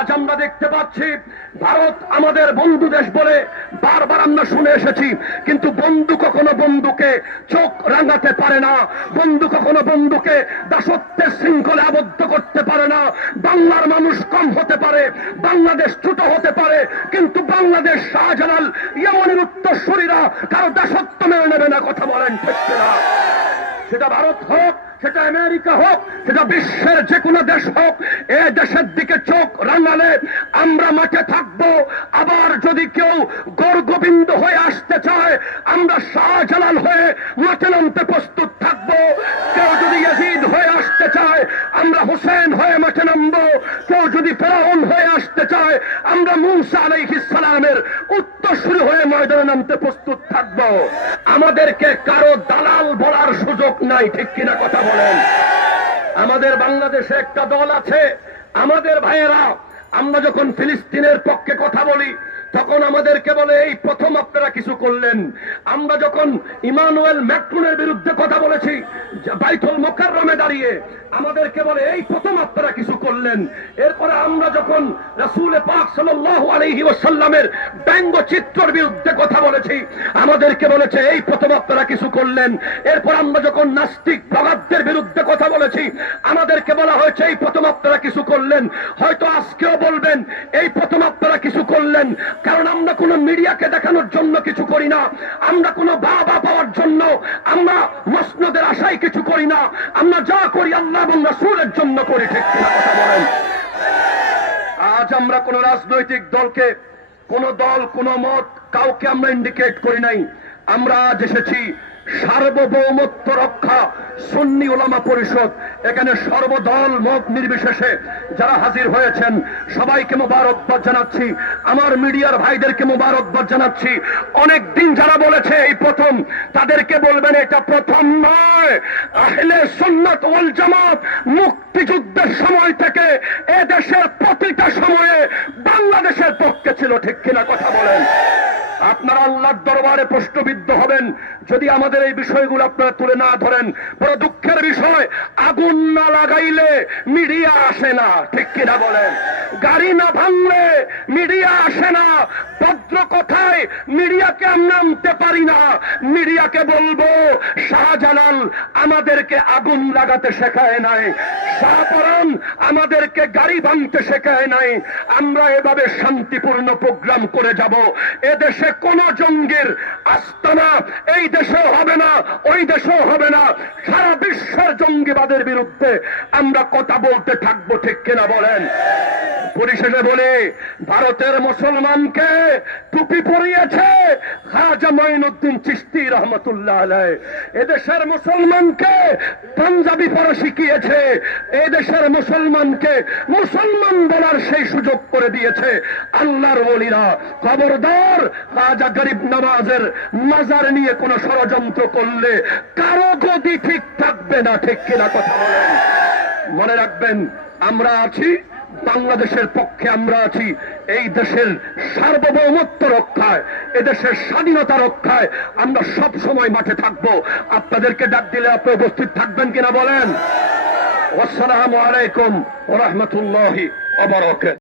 আজ আমরা দেখতে পাচ্ছি, ভারত আমাদের বন্ধু দেশ বলে বারবার আমরা শুনে এসেছি, কিন্তু বন্ধু কখনো বন্ধুকে চোখ রাঙাতে পারে না, বন্ধু কখনো বন্ধুকে দাসত্বের শৃঙ্খলে আবদ্ধ করতে পারে না, বাংলার মানুষ কম হতে পারে, বাংলাদেশ ছোট হতে পারে, কিন্তু বাংলাদেশ শাহজালাল ইয়মনের উত্তরসূরিরা কারও দাসত্ব মেনে নেবে না, কথা বলেন? সেটা ভারত হোক সেটা আমেরিকা হোক, সেটা বিশ্বের যে কোনো দেশ হোক, এ দেশের দিকে চোখ রাঙালে আমরা মাঠে থাকব। আবার যদি কেউ গর্গবিন্দু হয়ে আসতে চায়, আমরা শাহজালাল হয়ে আমরা হোসেন হয়ে মাঠে নামবো। কেউ যদি ফেরাউন হয়ে আসতে চায়, আমরা মুসা আলাইহিস সালামের উত্তরসূরি হয়ে ময়দানে নামতে প্রস্তুত থাকব। আমাদেরকে কারও দালাল বলার সুযোগ নাই, ঠিক কিনা কথা বলেন। আমাদের বাংলাদেশে একটা দল আছে, আমাদের ভাইয়েরা, আমরা যখন ফিলিস্তিনের পক্ষে কথা বলি, তখন আমাদেরকে বলে, এই প্রথম আপনারা কিছু করলেন। আমরা যখন ইমানুয়েল ম্যাক্রুনের বিরুদ্ধে কথা বলেছি বাইতুল মোকাররমে দাঁড়িয়ে আমাদেরকে বলে, এই প্রথম আপনারা কিছু করলেন। এরপরে আমরা যখন রাসুল পাক সাল্লাহ ওয়াসাল্লামের ব্যঙ্গ চিত্রের বিরুদ্ধে কথা বলেছি। আমাদেরকে বলেছে, এই প্রথম আপনারা কিছু করলেন। এরপর আমরা যখন নাস্তিক প্রগাদদের বিরুদ্ধে কথা বলেছি, আমাদেরকে বলা হয়েছে, এই প্রথম আপনারা কিছু করলেন। হয়তো আজকেও বলবেন, এই প্রথম আপনারা কিছু করলেন। কারণ আমরা কোনো মিডিয়াকে দেখানোর জন্য কিছু করি না। আমরা কোনো বাবা পাওয়ার জন্য, আমরা মসনদের আশায় কিছু করি না। আমরা যা করি আল্লাহ এবং রাসূলের জন্য করি, ঠিক আজ আমরা কোন রাজনৈতিক দলকে কোন দল, কোন মত কাউকে আমরা ইন্ডিকেট করি নাই। আমরা আজ এসেছি সার্বভৌমত্ব রক্ষা সুন্নি ওলামা পরিষদ। এখানে সর্বদল মত নির্বিশেষে যারা হাজির হয়েছেন, সবাইকে মোবারকবাদ জানাচ্ছি। আমার মিডিয়ার ভাইদেরকে মোবারকবাদ জানাচ্ছি। অনেক দিন যারা বলেছে এই প্রথম, তাদেরকে বলবেন এটা প্রথম নয়। আহলে সুন্নাত ওয়াল জামাত মুক্তিযুদ্ধের সময় থেকে এ দেশের প্রতিটা সময়ে বাংলাদেশের পক্ষে ছিল, ঠিক কিনা কথা বলেন। আপনারা আল্লাহর দরবারে প্রশ্নবিদ্ধ হবেন। যদি আমাদের এই বিষয়গুলো আপনারা তুলে না ধরেন, বড় দুঃখের বিষয়, আগুন না লাগাইলে মিডিয়া আসে না, ঠিক কিনা বলেন। গাড়ি না ভাঙলে মিডিয়া আসে না ভদ্র কথায় মিডিয়াকে আমরা আনতে পারি না। মিডিয়াকে বলব, শাহজালাল আমাদেরকে আগুন লাগাতে শেখায় নাই। শাহপরান আমাদেরকে গাড়ি ভাঙতে শেখায় নাই। আমরা এভাবে শান্তিপূর্ণ প্রোগ্রাম করে যাব। এদেশে কোন জঙ্গির আস্তানা, এই দেশেও হবে না, ওই দেশেও হবে না। সারা বিশ্বের জঙ্গিবাদের বিরুদ্ধে আমরা কথা বলতে থাকব, ঠিক কিনা বলেন? পরিশেষে বলে, ভারতের মুসলমানকে টুপি পরিয়েছে খাজা মঈনুদ্দিন চিস্তি রহমতুল্লাহ আলাই এদেশের মুসলমানকে পাঞ্জাবি পড়া শিখিয়েছে। এদেশের মুসলমানকে মুসলমান বলার সেই সুযোগ করে দিয়েছে আল্লাহর বলিরা খবরদার, খাজা গরিব নামাজের মাজার নিয়ে কোন ষড়যন্ত্র করলে কারও গতি ঠিক থাকবে না, ঠিক কিনা কথা বলেন। মনে রাখবেন, আমরা আছি বাংলাদেশের পক্ষে আমরা আছি এই দেশের সার্বভৌমত্ব রক্ষায়, এদেশের স্বাধীনতা রক্ষায় আমরা সব সময় মাঠে থাকব। আপনাদেরকে ডাক দিলে আপনি উপস্থিত থাকবেন কিনা বলেন? আসসালামু আলাইকুম রহমতুল্লাহ অবরকাত